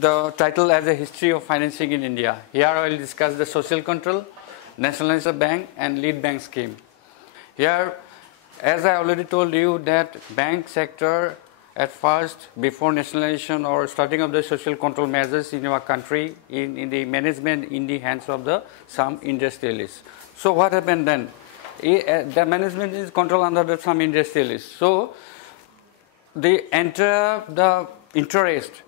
the title as a history of financing in India. Here I will discuss the social control, nationalized bank and lead bank scheme. Here, as I already told you, that bank sector at first, before nationalization or starting of the social control measures in our country, in the management in the hands of some industrialists. So what happened then? The management is controlled under some industrialists. So they enter the interest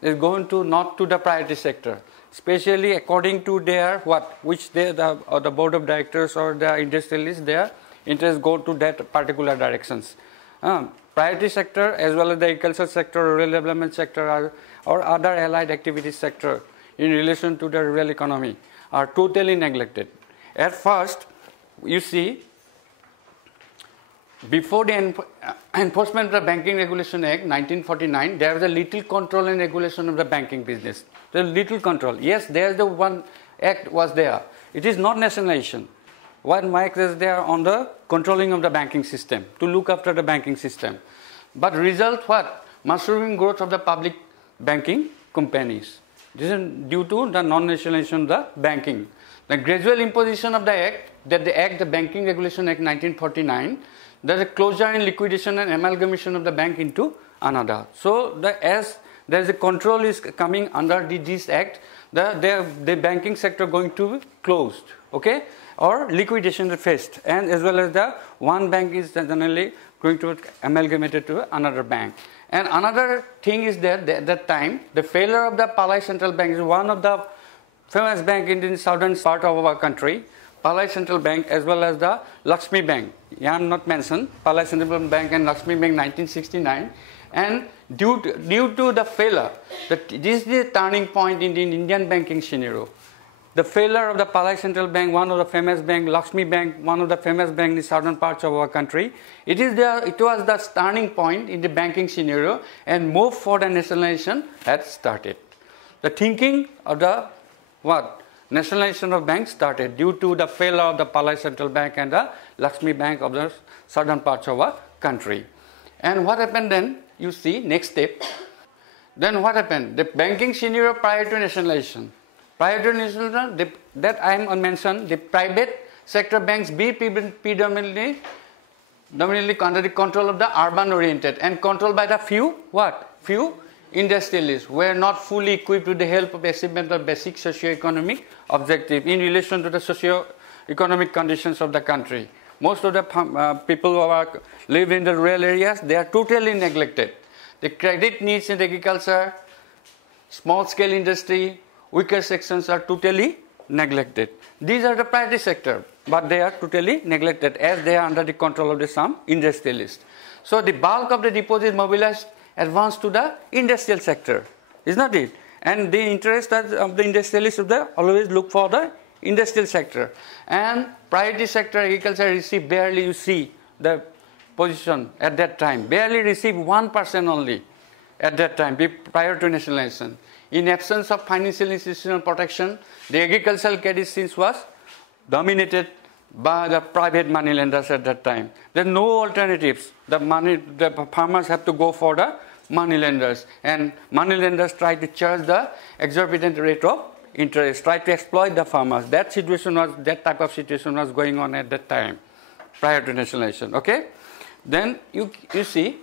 is going to not to the priority sector, especially according to their which the board of directors or the industrialists, their interest go to that particular directions. Priority sector as well as the agricultural sector, rural development sector or other allied activities sector in relation to the rural economy are totally neglected. At first, you see, before the enforcement of the Banking Regulation Act 1949, there was a little control and regulation of the banking business. The little control. Yes, there's the one act was there. It is not nationalization. One act is there on the controlling of the banking system, to look after the banking system. But result what? Mushrooming growth of the public banking companies. This is due to the non-nationalization of the banking. The gradual imposition of the act, the Banking Regulation Act 1949, there is a closure and liquidation and amalgamation of the bank into another. So as there is a control is coming under this act, the banking sector going to be closed, okay, or liquidation faced, and as well as the one bank is generally going to be amalgamated to another bank. And another thing is that at that time, the failure of the Palai Central Bank is one of the famous bank in the southern part of our country. Palai Central Bank as well as the Lakshmi Bank. I am not mentioned. Palai Central Bank and Lakshmi Bank 1969. And due to the failure, this is the turning point in the Indian banking scenario. The failure of the Palai Central Bank, one of the famous bank, Lakshmi Bank, one of the famous bank in the southern parts of our country. It was the turning point in the banking scenario, and move for the nationalization had started. The thinking of the nationalization of banks started due to the failure of the Palai Central Bank and the Lakshmi Bank of the southern parts of our country. And what happened then? You see, next step. Then what happened? The banking scenario prior to nationalization. Prior to nationalization, that I am mentioned, the private sector banks be predominantly under the control of the urban oriented and controlled by the few industrialists were not fully equipped with the help of achievement of basic socio-economic objective in relation to the socio-economic conditions of the country. Most of the people who live in the rural areas, they are totally neglected. The credit needs in agriculture, small-scale industry, weaker sections are totally neglected. These are the priority sector, but they are totally neglected as they are under the control of some industrialists. So the bulk of the deposit mobilized advance to the industrial sector, is not it? And the interest of the industrialists always look for the industrial sector. And priority sector agriculture receive barely, you see the position at that time, barely receive 1% only at that time prior to nationalization. In absence of financial institutional protection, the agricultural credit since was dominated by the private money lenders at that time. There are no alternatives. The farmers have to go for the money lenders, and money lenders try to charge the exorbitant rate of interest, try to exploit the farmers. That type of situation was going on at that time, prior to nationalization. Okay, then you see.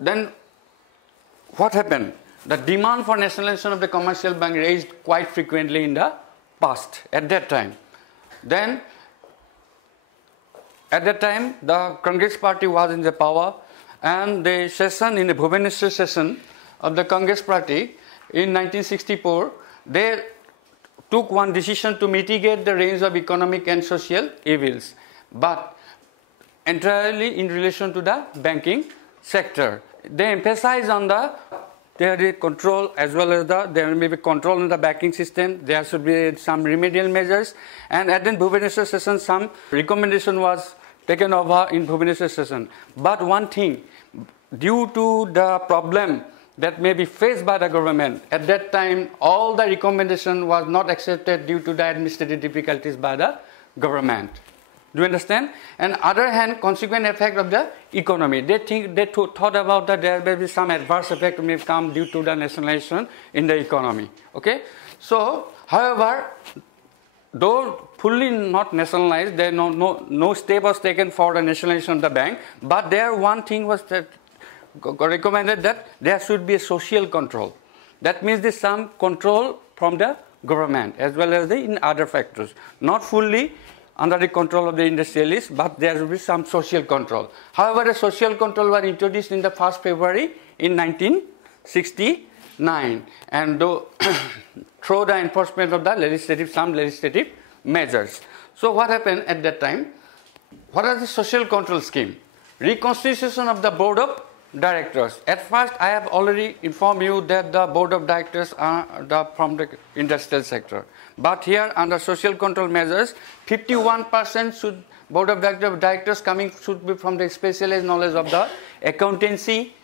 Then what happened? The demand for nationalization of the commercial bank raised quite frequently in the past at that time. Then at that time the Congress party was in the power, and the session in the Bhubaneswar session of the Congress party in 1964, they took one decision to mitigate the range of economic and social evils, but entirely in relation to the banking sector. They emphasize on the control as well as there may be control in the banking system. There should be some remedial measures, and at the Bhubaneswar session, some recommendation was taken over in Bhubaneswar session. But one thing, due to the problem that may be faced by the government, at that time all the recommendation was not accepted due to the administrative difficulties by the government. Do you understand? And other hand, consequent effect of the economy. They thought about that there may be some adverse effect may come due to the nationalization in the economy. Okay. So, however, though fully not nationalized, there no step was taken for the nationalization of the bank. But there one thing was that recommended that there should be a social control. That means there's some control from the government as well as in other factors. Not fully under the control of the industrialists, but there will be some social control. However, the social control was introduced in the 1st February in 1969, and through the enforcement of the some legislative measures. So what happened at that time? What are the social control scheme? Reconstitution of the board of directors. At first, I have already informed you that the board of directors are from the industrial sector. But here, under social control measures, 51% should board of directors coming should be from the specialized knowledge of the accountancy,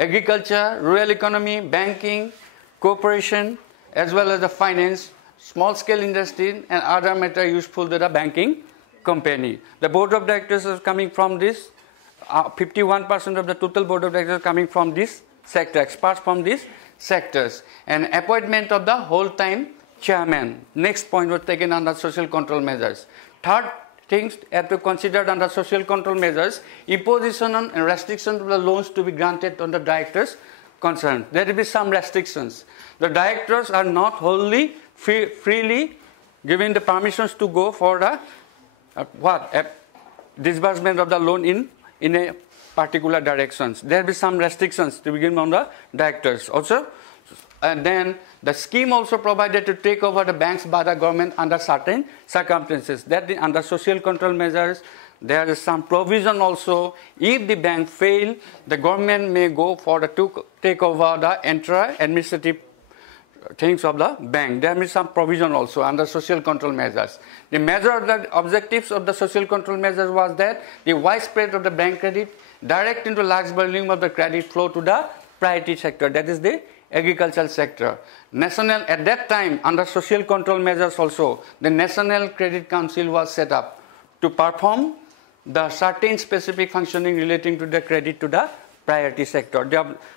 agriculture, rural economy, banking, cooperation, as well as the finance, small-scale industry, and other matter useful to the banking company. The board of directors is coming from this. 51% of the total board of directors coming from this sector, experts from these sectors, and appointment of the whole-time chairman. Next point was taken under social control measures. Third things have to considered under social control measures: imposition and restriction to the loans to be granted on the directors concerned. There will be some restrictions. The directors are not wholly freely given the permissions to go for the disbursement of the loan in a particular directions. There will be some restrictions to begin on the directors also. And then the scheme also provided to take over the banks by the government under certain circumstances. That under social control measures, there is some provision also. If the bank fail, the government may go for to take over the entire administrative things of the bank. There is some provision also under social control measures. The objectives of the social control measures was that the widespread of the bank credit direct into large volume of the credit flow to the priority sector, that is the agricultural sector. National, at that time, under social control measures also, the National Credit Council was set up to perform the certain specific functioning relating to the credit to the priority sector.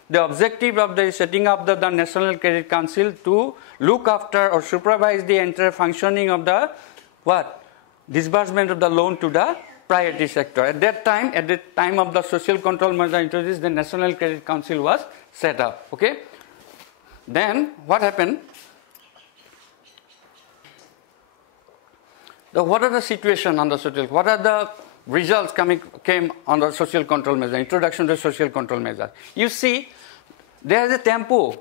The objective of the setting up the National Credit Council to look after or supervise the entire functioning of the disbursement of the loan to the priority sector. At the time of the social control measure introduced, the National Credit Council was set up. Okay. Then what happened? What are the situation on the social? What are the results came on the social control measure? Introduction to social control measure. You see, there is a tempo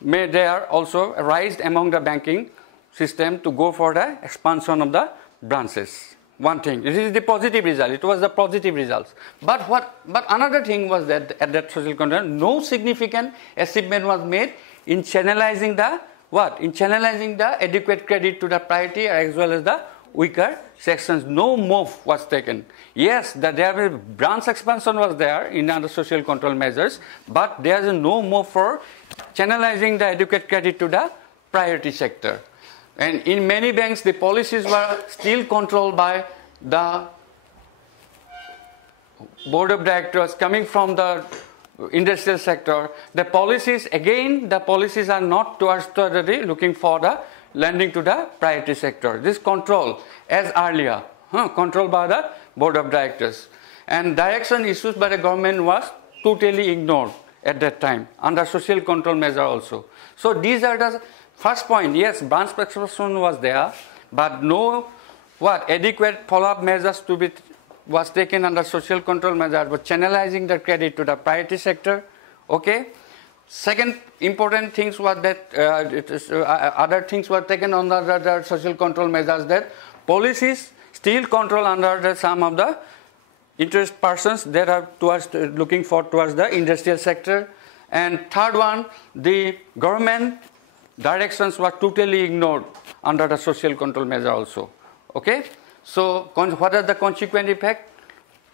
may there also arise among the banking system to go for the expansion of the branches. One thing, this is the positive result. It was the positive results. But another thing was that at that social control, no significant achievement was made in channelizing the In channelizing the adequate credit to the priority as well as the weaker sections. No move was taken. Yes, there branch expansion was there in under social control measures, but there is no move for channelizing the adequate credit to the priority sector. And in many banks, the policies were still controlled by the board of directors coming from the industrial sector. The policies are not towards looking for the lending to the priority sector. This control, as earlier, controlled by the board of directors. And direction issued by the government was totally ignored at that time, under social control measure also. So these are the first point. Yes, branch expansion was there, but no adequate follow-up measures was taken under social control measure, but channelizing the credit to the priority sector. Okay. Second important things was that other things were taken under the social control measures, that policies still control under some of the interest persons that are looking towards the industrial sector. And third one, the government directions were totally ignored under the social control measure also. Okay. So what are the consequent effect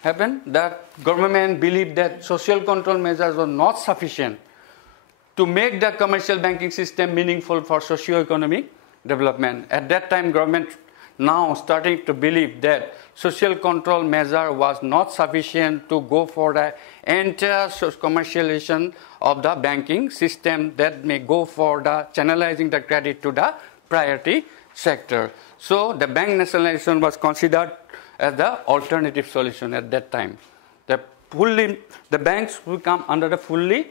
happened? That government believed that social control measures were not sufficient to make the commercial banking system meaningful for socio-economic development. At that time, government now starting to believe that social control measure was not sufficient to go for the entire commercialization of the banking system that may go for the channelizing the credit to the priority sector. So the bank nationalization was considered as the alternative solution at that time. The banks will come under the fully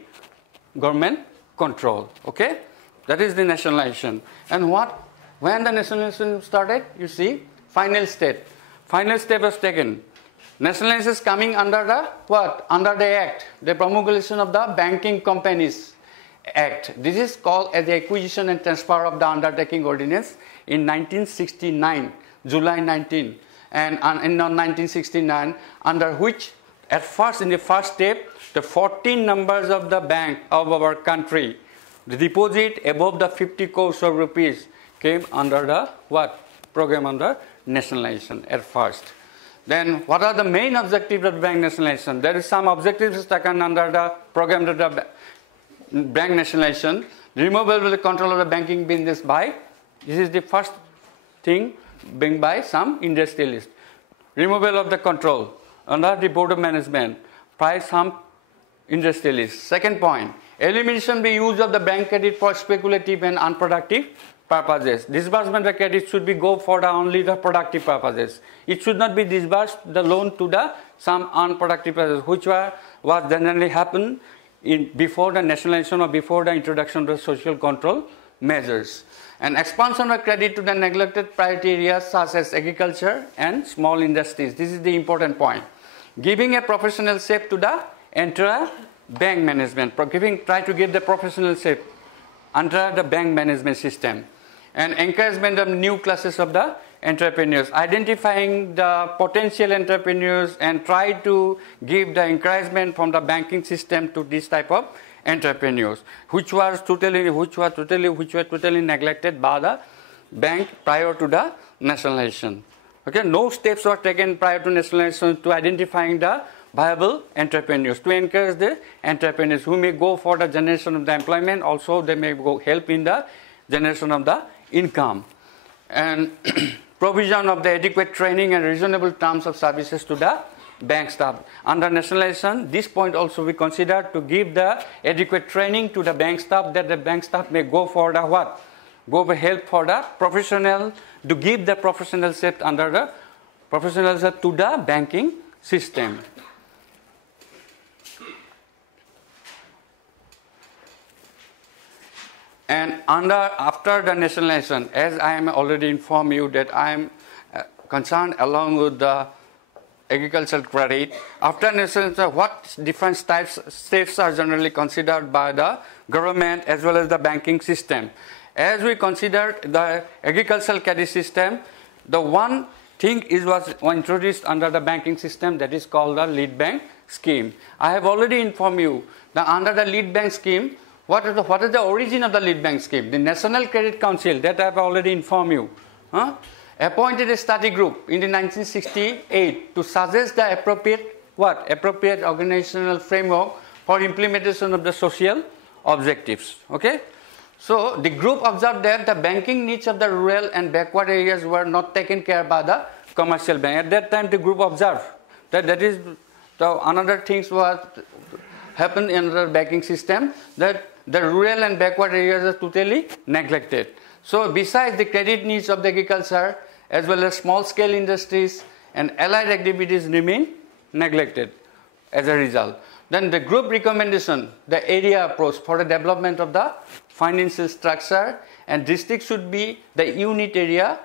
government control. Okay, that is the nationalization. And when the nationalization started, you see, final step was taken. Nationalization is coming under the what? Under the Act, the promulgation of the Banking Companies Act. This is called as the Acquisition and Transfer of the Undertaking Ordinance in 1969, July 19, and in 1969, under which at first, in the first step, the 14 numbers of the bank of our country, the deposit above the 50 crores of rupees came under the what? Program under nationalization at first. Then what are the main objectives of bank nationalization? There is some objectives taken under the program of the bank nationalization. Removal of the control of the banking business by, this is the first thing, being by some industrialists. Removal of the control under the board of management by some industrialists. Second point, elimination the use of the bank credit for speculative and unproductive purposes. Disbursement of credit should be go for only the productive purposes. It should not be disbursed the loan to the some unproductive purposes, which was generally happen before the nationalization or before the introduction of the social control measures. And expansion of credit to the neglected priority areas such as agriculture and small industries. This is the important point. Giving a professional shape to the entire bank management. Try to give the professional shape under the bank management system. And encouragement of new classes of the entrepreneurs. Identifying the potential entrepreneurs and try to give the encouragement from the banking system to this type of entrepreneurs, which were totally neglected by the bank prior to the nationalization. Okay, no steps were taken prior to nationalization to identifying the viable entrepreneurs, to encourage the entrepreneurs who may go for the generation of the employment. Also, they may go help in the generation of the income, and provision of the adequate training and reasonable terms of services to the bank staff. Under nationalization, this point also we consider to give the adequate training to the bank staff, that the bank staff may go for the what? Go for help for the professional, to give the professional set under the professional set to the banking system. And after the nationalization, as I am already informed you that I am concerned along with the agricultural credit, after nationalization, what different steps are generally considered by the government as well as the banking system. As we considered the agricultural credit system, the one thing was introduced under the banking system, that is called the lead bank scheme. I have already informed you that under the lead bank scheme, what is the origin of the lead bank scheme? The National Credit Council, that I have already informed you, appointed a study group in the 1968 to suggest the appropriate organizational framework for implementation of the social objectives. Okay, so the group observed that the banking needs of the rural and backward areas were not taken care by the commercial bank. At that time, the group observed that is the another things was happened in the banking system, that the rural and backward areas are totally neglected. So besides the credit needs of the agriculture as well as small scale industries and allied activities remain neglected as a result. Then the group recommendation, the area approach for the development of the financial structure, and district should be the unit area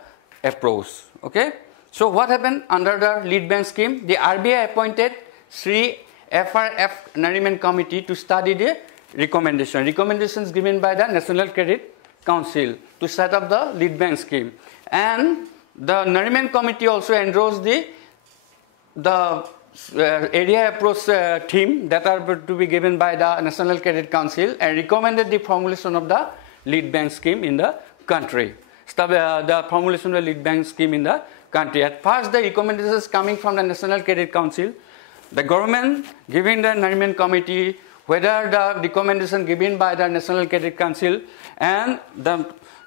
approach. Okay. So what happened under the lead bank scheme? The RBI appointed Sri FRF Nariman Committee to study the recommendations given by the National Credit Council to set up the lead bank scheme. And the Nariman Committee also endorsed the area approach theme that are to be given by the National Credit Council, and recommended the formulation of the lead bank scheme in the country. The formulation of the lead bank scheme in the country. At first, the recommendations coming from the National Credit Council, the government giving the Nariman Committee whether the recommendation given by the National Credit Council and the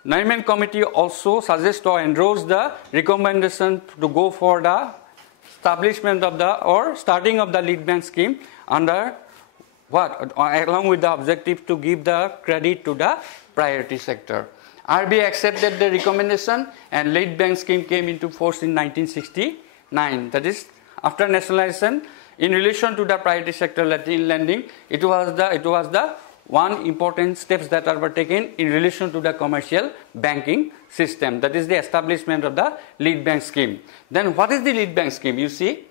Nariman Committee also suggests or endorse the recommendation to go for the establishment of the or starting of the lead bank scheme under what? Along with the objective to give the credit to the priority sector. RBI accepted the recommendation and lead bank scheme came into force in 1969. That is, after nationalization, in relation to the priority sector lending, it was the one important steps that were taken in relation to the commercial banking system. That is the establishment of the lead bank scheme. Then what is the lead bank scheme? You see,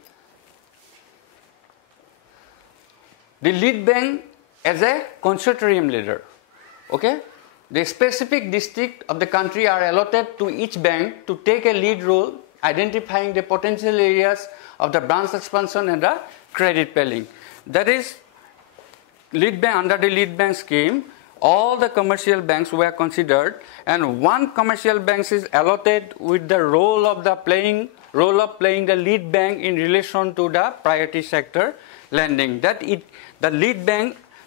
the lead bank as a consortium leader. Okay, the specific district of the country are allotted to each bank to take a lead role, identifying the potential areas of the branch expansion and the credit paying. That is, lead bank, under the lead bank scheme, all the commercial banks were considered, and one commercial bank is allotted with the role of playing the lead bank in relation to the priority sector lending.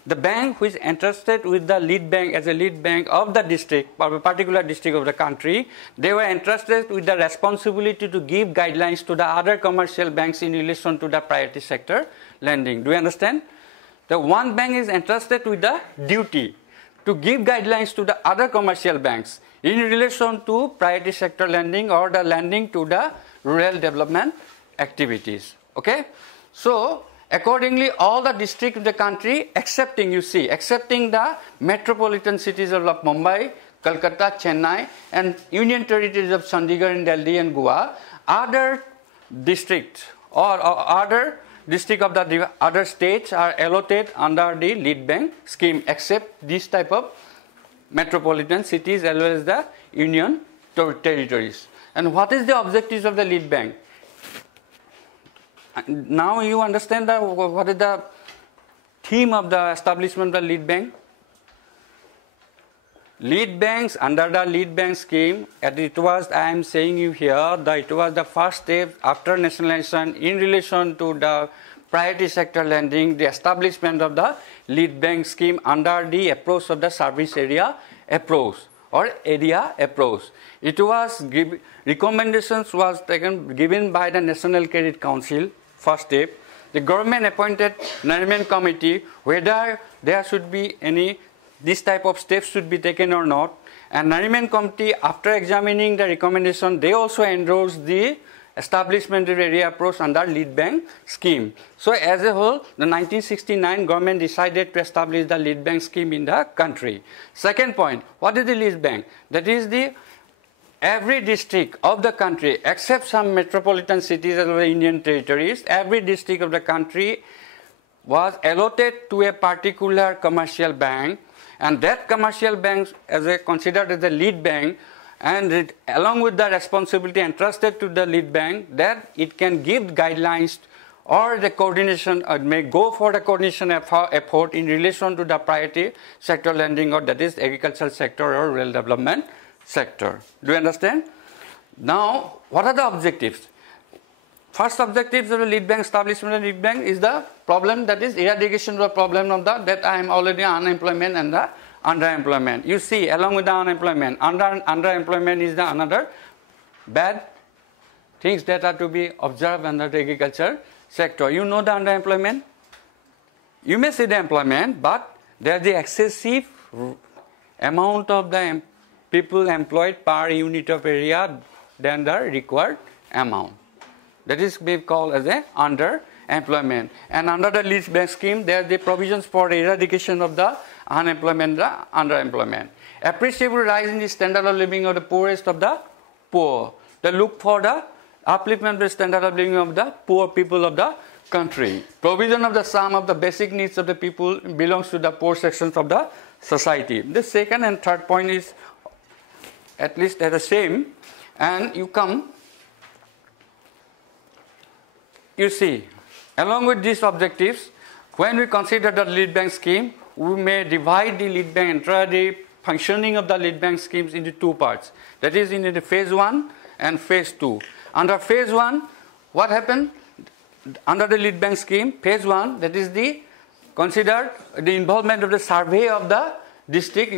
The bank which is entrusted with the lead bank as a lead bank of the district, or a particular district of the country, they were entrusted with the responsibility to give guidelines to the other commercial banks in relation to the priority sector lending. Do you understand? The one bank is entrusted with the duty to give guidelines to the other commercial banks in relation to priority sector lending or the lending to the rural development activities. Okay? So, accordingly, all the districts of the country, excepting the metropolitan cities of Mumbai, Kolkata, Chennai, and union territories of Chandigarh and Delhi and Goa, other districts or other district of the other states are allotted under the lead bank scheme, except this type of metropolitan cities as well as the union territories. And what is the objectives of the lead bank? Now you understand what is the theme of the establishment of the lead bank? Lead banks, under the lead bank scheme, it was the first step after nationalization in relation to the priority sector lending, the establishment of the lead bank scheme under the approach of the service area approach or area approach. It was recommendations was given by the National Credit Council. First step, the government appointed Nariman Committee whether there should be this type of steps should be taken or not. And Nariman Committee, after examining the recommendation, they also endorsed the establishment of area approach under lead bank scheme. So as a whole, the 1969 government decided to establish the lead bank scheme in the country. Second point, what is the lead bank? That is every district of the country, except some metropolitan cities and the Indian territories, every district of the country was allotted to a particular commercial bank, and that commercial bank considered as the lead bank, and along with the responsibility entrusted to the lead bank, that it can give guidelines or the coordination, or may go for the coordination effort in relation to the priority sector lending, or that is agricultural sector or rural development sector. Do you understand? Now, what are the objectives? First objectives of the lead bank establishment of lead bank is the problem, that is eradication of the problem of that I am already unemployment and the underemployment. You see, along with the unemployment, underemployment is the another bad things that are to be observed under the agriculture sector. You know the underemployment? You may see the employment, but there is the excessive amount of the people employed per unit of area than the required amount. That is called as a underemployment. And under the lead bank scheme, there are the provisions for eradication of the unemployment, the underemployment. Appreciable rise in the standard of living of the poorest of the poor. They look for the upliftment of the standard of living of the poor people of the country. Provision of the sum of the basic needs of the people belongs to the poor sections of the society. The second and third point is at least they're the same, and you see, along with these objectives, when we consider the lead bank scheme, we may divide the lead bank the functioning of the lead bank schemes into two parts. That is in the phase 1 and phase 2. Under phase 1, what happened? Under the lead bank scheme, phase 1, that is considered the involvement of the survey of the district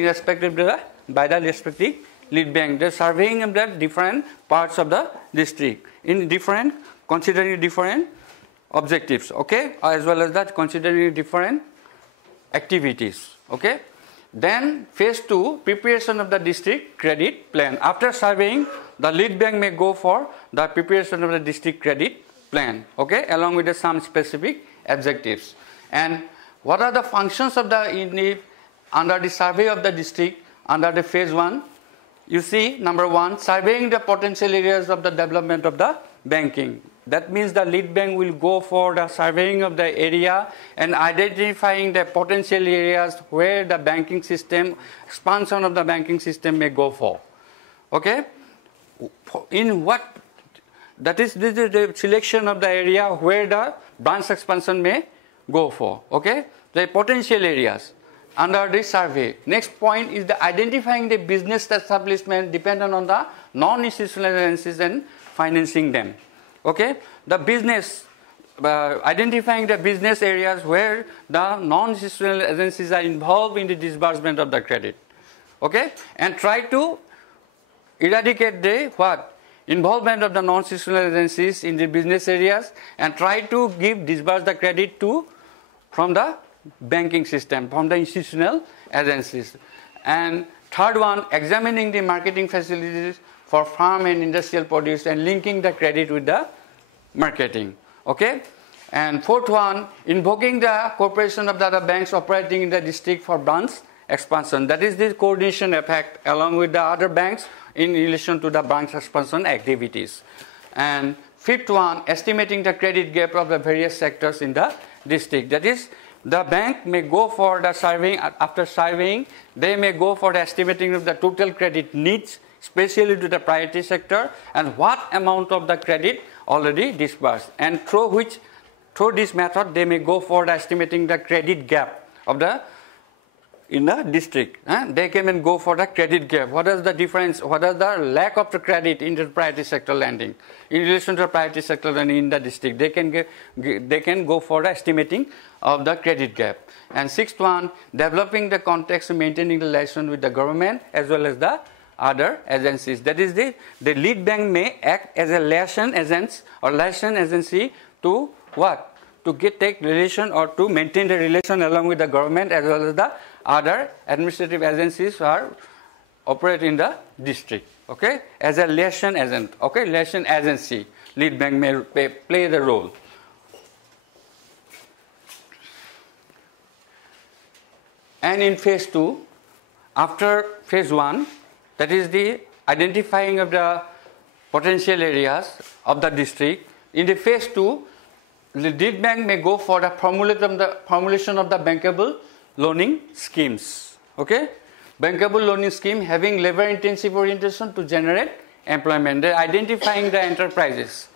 by the respective lead bank. They're surveying the different parts of the district in different, considering different objectives, okay, as well as that considering different activities, okay. Then phase 2, preparation of the district credit plan. After surveying, the lead bank may go for the preparation of the district credit plan, okay, along with some specific objectives. And what are the functions of under the survey of the district under the phase 1? You see, number 1, surveying the potential areas of the development of the banking. That means the lead bank will go for the surveying of the area and identifying the potential areas where the banking system, expansion of the banking system may go for. Okay? In what, this is the selection of the area where the branch expansion may go for. Okay? The potential areas under the survey. Next point is the identifying the business establishment dependent on the non-institutional agencies and financing them. Okay, the business, identifying the business areas where the non-institutional agencies are involved in the disbursement of the credit. Okay, and try to eradicate the involvement of the non-institutional agencies in the business areas and try to disburse the credit from the banking system, from the institutional agencies. And third one, examining the marketing facilities for farm and industrial produce and linking the credit with the marketing. Okay? And fourth one, invoking the cooperation of the other banks operating in the district for branch expansion. That is the coordination effect along with the other banks in relation to the branch expansion activities. And fifth one, estimating the credit gap of the various sectors in the district. That is, the bank may go for the surveying, after surveying, they may go for the estimating of the total credit needs, especially to the priority sector, and what amount of the credit already disbursed. And through this method, they may go for the estimating the credit gap of in the district. They can go for the credit gap. What is the difference? What is the lack of the credit in the priority sector lending in relation to the priority sector lending in the district? They can go for the estimating of the credit gap. And sixth one, developing the context and maintaining the relation with the government as well as the other agencies. That is, the lead bank may act as a liaison agent or liaison agency to what? To take relation or to maintain the relation along with the government as well as the other administrative agencies who are operate in the district. Okay, as a liaison agent. Okay, liaison agency, lead bank may play the role. And in phase 2, after phase 1, that is the identifying of the potential areas of the district. In the phase 2, the lead bank may go for the formulation of the bankable loaning schemes. Okay, bankable loaning scheme having labor-intensive orientation to generate employment. They're identifying the enterprises.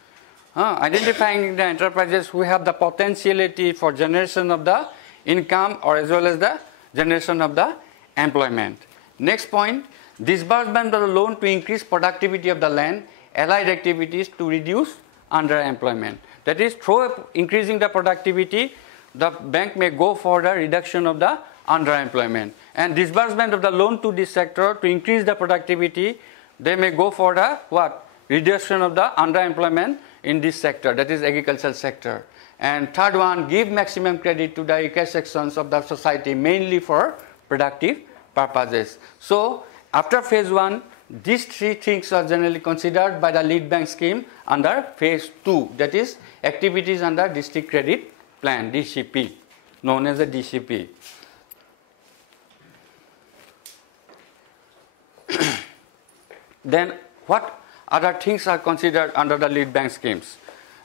Identifying the enterprises who have the potentiality for generation of the income or as well as the generation of the employment. Next point, disbursement of the loan to increase productivity of the land, allied activities to reduce underemployment. That is, through increasing the productivity, the bank may go for the reduction of the underemployment. And disbursement of the loan to this sector to increase the productivity, they may go for the reduction of the underemployment in this sector, that is agricultural sector. And third one, give maximum credit to the weaker sections of the society, mainly for productive purposes. So, after phase 1, these three things are generally considered by the lead bank scheme under phase 2, that is activities under district credit plan, DCP, known as the DCP. Then what other things are considered under the lead bank schemes?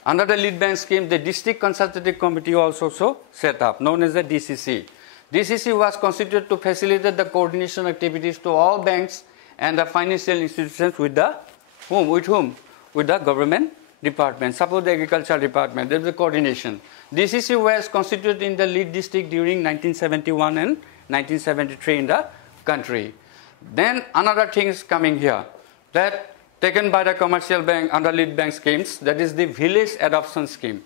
Under the lead bank scheme, the district consultative committee also set up, known as the DCC. DCC was constituted to facilitate the coordination activities to all banks and the financial institutions with whom? With the government department. Suppose the agricultural department, there is a coordination. DCC was constituted in the lead district during 1971 and 1973 in the country. Then another thing is coming here, that taken by the commercial bank under lead bank schemes, that is the village adoption scheme.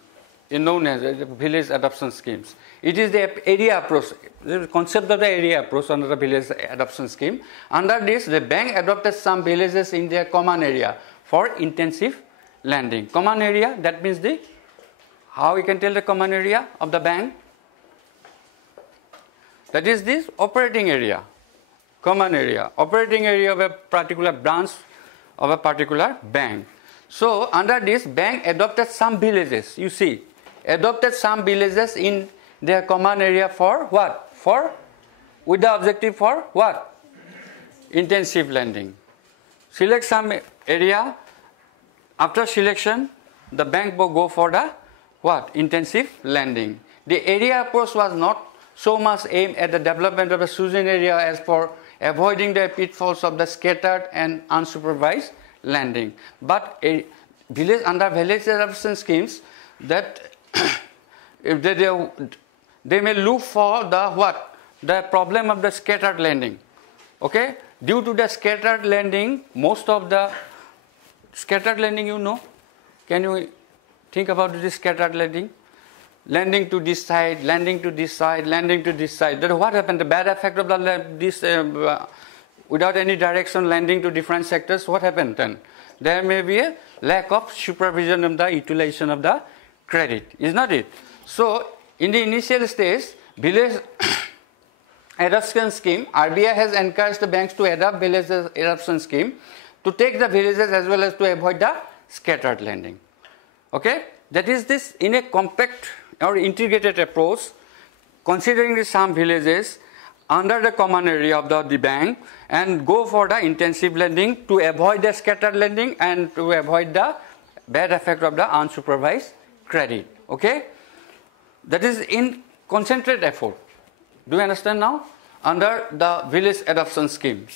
is known as village adoption schemes. It is the area approach, the concept of the area approach under the village adoption scheme. Under this, the bank adopted some villages in their common area for intensive lending. Common area, that means the, how we can tell the common area of the bank? That is this operating area, common area, operating area of a particular branch of a particular bank. So under this, bank adopted some villages, you see, adopted some villages in their common area for what? For, with the objective for what? Intensive lending. Select some area. After selection, the bank will go for the what? Intensive lending. The area approach was not so much aimed at the development of a chosen area as for avoiding the pitfalls of the scattered and unsupervised lending. But village under village adoption schemes, that if they may look for the what? The problem of the scattered lending. Okay? Due to the scattered lending, most of the scattered lending, you know, can you think about this scattered lending? Lending to this side, lending to this side, lending to this side. Then what happened? The bad effect of this without any direction lending to different sectors. What happened then? There may be a lack of supervision of the utilization of the credit, is not it? So in the initial stage, village adoption scheme, RBI has encouraged the banks to adopt village adoption scheme to take the villages as well as to avoid the scattered lending. Okay, that is this in a compact or integrated approach, considering the some villages under the common area of the bank and go for the intensive lending to avoid the scattered lending and to avoid the bad effect of the unsupervised credit. Okay, that is in concentrated effort. Do you understand now? Under the village adoption scheme.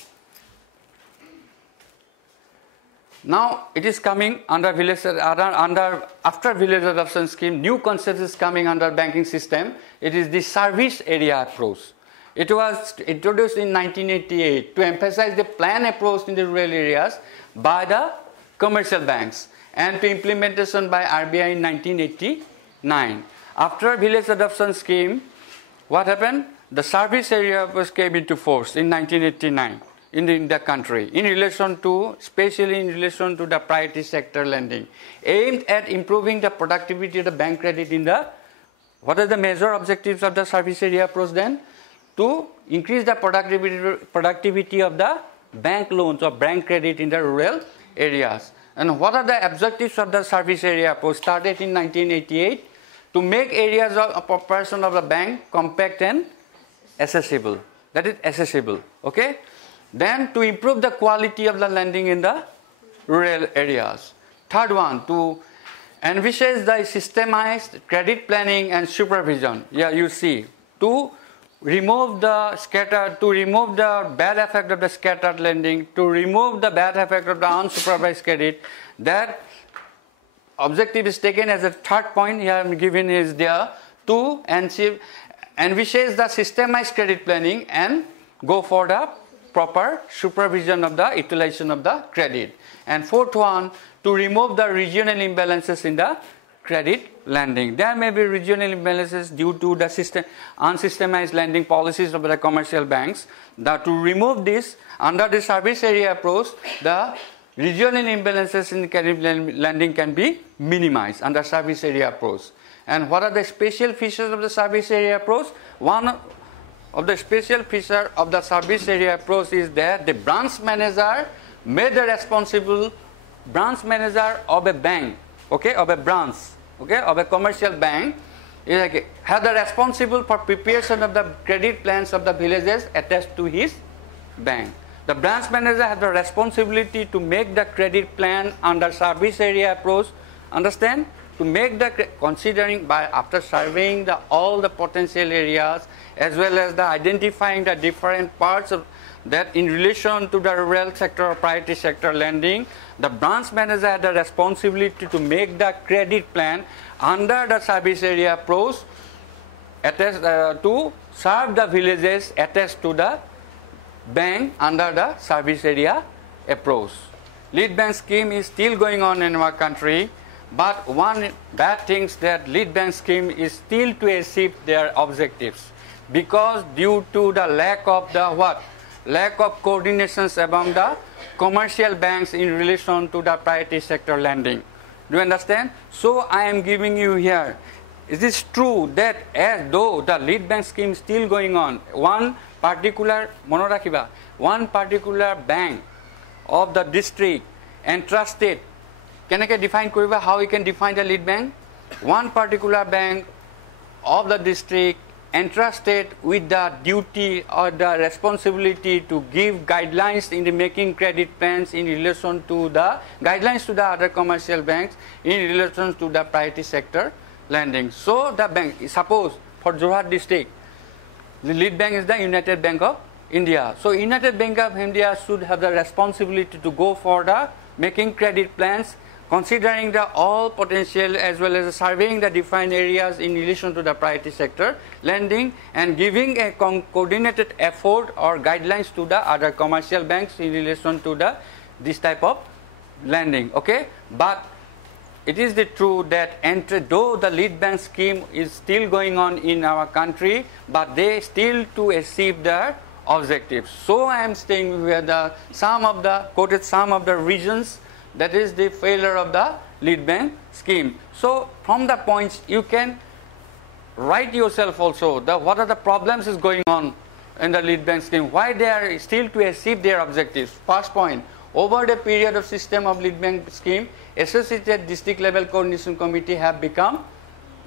Now it is coming under village after village adoption scheme, new concept is coming under banking system. It is the service area approach. It was introduced in 1988 to emphasize the plan approach in the rural areas by the commercial banks and to implementation by RBI in 1989. After village adoption scheme, what happened? The service area was came into force in 1989. In the country, in relation to, especially in relation to the priority sector lending, aimed at improving the productivity of the bank credit in the, what are the major objectives of the service area approach then? To increase the productivity of the bank loans or bank credit in the rural areas. And what are the objectives of the service area approach? Started in 1988 to make areas of operation of the bank compact and accessible. That is accessible. Okay. Then to improve the quality of the lending in the rural areas. Third one, to envisage the systemized credit planning and supervision. Yeah, you see, to remove the bad effect of the scattered lending, to remove the bad effect of the unsupervised credit. That objective is taken as a third point here given is there, to envisage the systemized credit planning and go for the proper supervision of the utilization of the credit. And fourth one, to remove the regional imbalances in the credit lending. There may be regional imbalances due to the unsystemized lending policies of the commercial banks. To remove this, under the service area approach, the regional imbalances in credit lending can be minimized under service area approach. And what are the special features of the service area approach? One of the special feature of the service area approach is that the branch manager made the responsible branch manager of a bank, okay, of a branch, okay, of a commercial bank, is like has the responsible for preparation of the credit plans of the villages attached to his bank. The branch manager has the responsibility to make the credit plan under service area approach. Understand? To make the considering by after surveying all the potential areas as well as the identifying the different parts of that in relation to the rural sector or priority sector lending, the branch manager had the responsibility to make the credit plan under the service area approach to serve the villages attached to the bank under the service area approach. Lead bank scheme is still going on in our country, But one bad thing is that lead bank scheme is still to achieve their objectives, because due to the lack of the what? Lack of coordinations among the commercial banks in relation to the priority sector lending. Do you understand? So I am giving you here. Is it true that as though the lead bank scheme is still going on, one particular bank of the district entrusted, can I define how we can define the lead bank? One particular bank of the district entrusted with the duty or the responsibility to give guidelines in the making credit plans in relation to the guidelines to the other commercial banks in relation to the priority sector lending. So the bank, suppose for Jorhat district, the lead bank is the United Bank of India. So United Bank of India should have the responsibility to go for the making credit plans, considering the all potential as well as surveying the defined areas in relation to the priority sector lending, and giving a coordinated effort or guidelines to the other commercial banks in relation to the this type of lending. Okay, but it is the true that though the lead bank scheme is still going on in our country, but they still to achieve their objectives. So I am staying with the some of the reasons that is the failure of the lead bank scheme. So from the points you can write yourself also what are the problems is going on in the lead bank scheme, why they are still to achieve their objectives. First point, over the period of system of lead bank scheme, associated district level coordination committee have become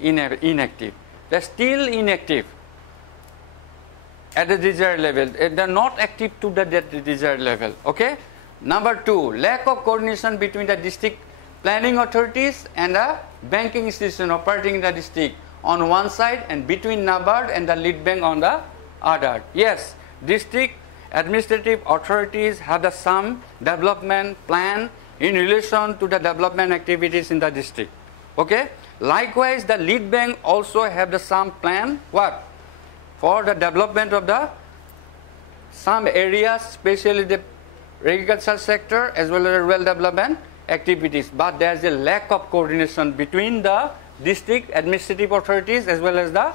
inactive. They are still inactive at the desired level. They are not active to the desired level. Okay. Number two, lack of coordination between the district planning authorities and the banking institution operating in the district on one side, and between NABARD and the lead bank on the other. Yes, district administrative authorities have some development plan in relation to the development activities in the district. Okay. Likewise, the lead bank also have the some plan for the development of the some areas, especially the agricultural sector as well as rural development activities, but there is a lack of coordination between the district administrative authorities as well as the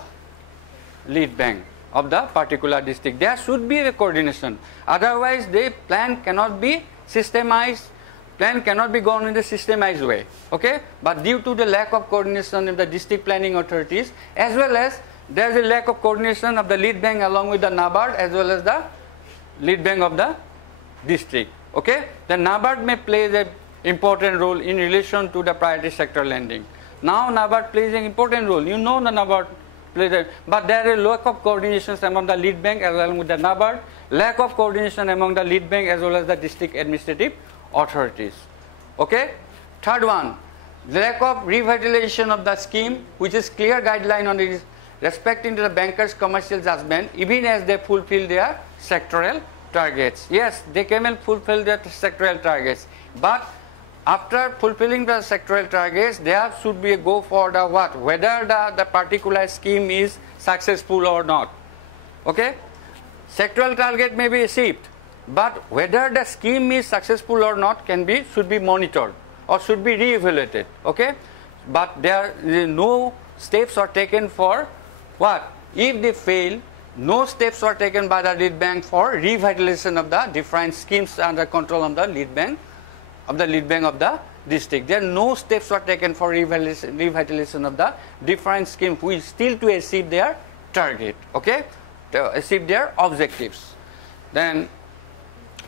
lead bank of the particular district. There should be a coordination, otherwise the plan cannot be systemized, plan cannot be gone in the systemized way. Okay, but due to the lack of coordination of the district planning authorities, as well as there is a lack of coordination of the lead bank along with the NABARD as well as the lead bank of the district. Okay, the NABARD may play the important role in relation to the priority sector lending. Now NABARD plays an important role. You know the NABARD plays it, but there is lack of coordination among the lead bank as well with the NABARD, lack of coordination among the lead bank as well as the district administrative authorities. Okay. Third one, lack of revitalization of the scheme, which is clear guideline on it respecting to the bankers' commercial judgment, even as they fulfill their sectoral targets. Yes, they can fulfill their sectoral targets, but after fulfilling the sectoral targets, there should be a go for the whether the particular scheme is successful or not. Okay, sectoral target may be achieved, but whether the scheme is successful or not should be monitored or should be re-evaluated. Okay, but there no steps are taken for if they fail. No steps were taken by the lead bank for revitalization of the different schemes under control of the lead bank of the district. There no steps were taken for revitalization of the different schemes which still to achieve their target. Okay, to achieve their objectives. Then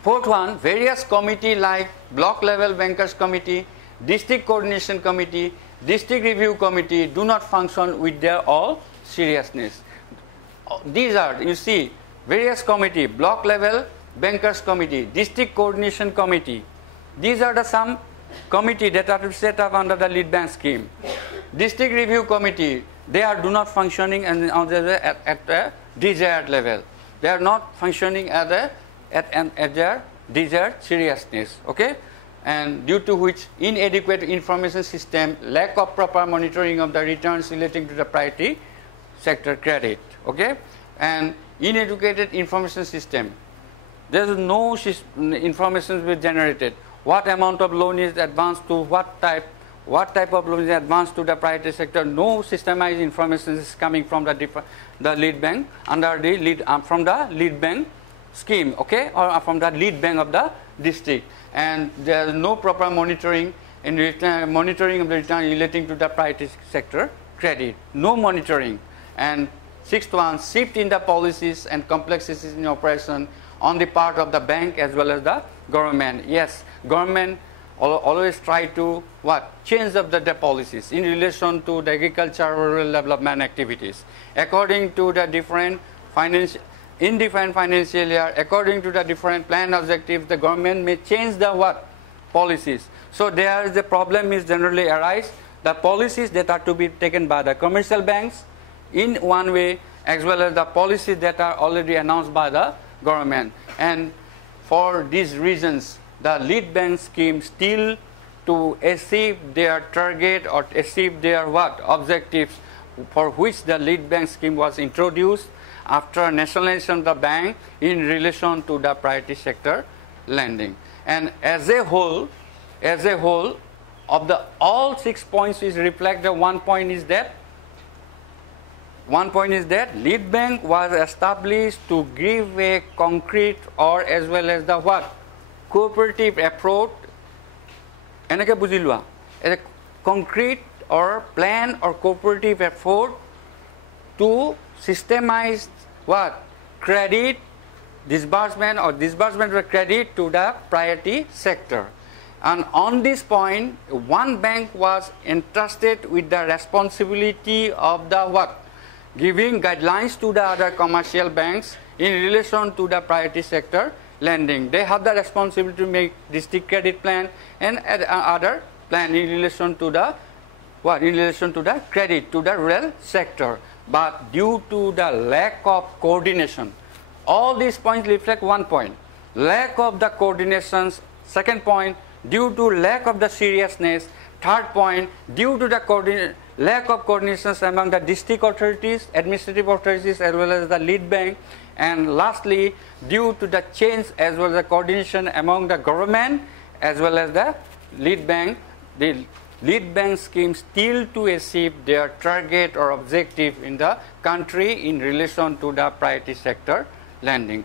fourth one, various committee like block level bankers committee, district coordination committee, district review committee do not function with their all seriousness. These are, you see, various committee, block level bankers committee, district coordination committee. These are the some committee that are set up under the lead bank scheme. District review committee, they are do not functioning at the desired level. They are not functioning at their desired seriousness. Okay, and due to which inadequate information system, lack of proper monitoring of the returns relating to the priority sector credit. Okay, and inadequate information system. There is no information generated. What amount of loan is advanced to what type, what type of loans advanced to the priority sector. No systemized information is coming from the lead bank under the lead from the lead bank scheme, okay, or from the lead bank of the district, and there is no proper monitoring of the return relating to the priority sector credit. No monitoring. And sixth one, shift in the policies and complexities in operation on the part of the bank as well as the government. Yes, government always try to change up the policies in relation to the agriculture rural development activities according to the different financial year, according to the different plan objectives. The government may change the policies. So there is the problem is generally arise the policies that are to be taken by the commercial banks in one way, as well as the policies that are already announced by the government. And for these reasons, the lead bank scheme still to achieve their target or achieve their objectives for which the lead bank scheme was introduced after nationalization of the bank in relation to the priority sector lending. And as a whole, of the all 6 points is reflect the one point is that lead bank was established to give a concrete or as well as the cooperative approach. Enake bujilwa, a concrete or plan or cooperative effort to systemize credit disbursement or disbursement of credit to the priority sector. And on this point, one bank was entrusted with the responsibility of the giving guidelines to the other commercial banks in relation to the priority sector lending. They have the responsibility to make district credit plan and other plan in relation to the credit to the rural sector. But due to the lack of coordination, all these points reflect one point: lack of the coordinations. Second point, due to lack of the seriousness. Third point, due to the lack of coordinations among the district authorities, administrative authorities, as well as the lead bank. And lastly, due to the change as well as the coordination among the government as well as the lead bank, the lead bank scheme still to achieve their target or objective in the country in relation to the priority sector lending.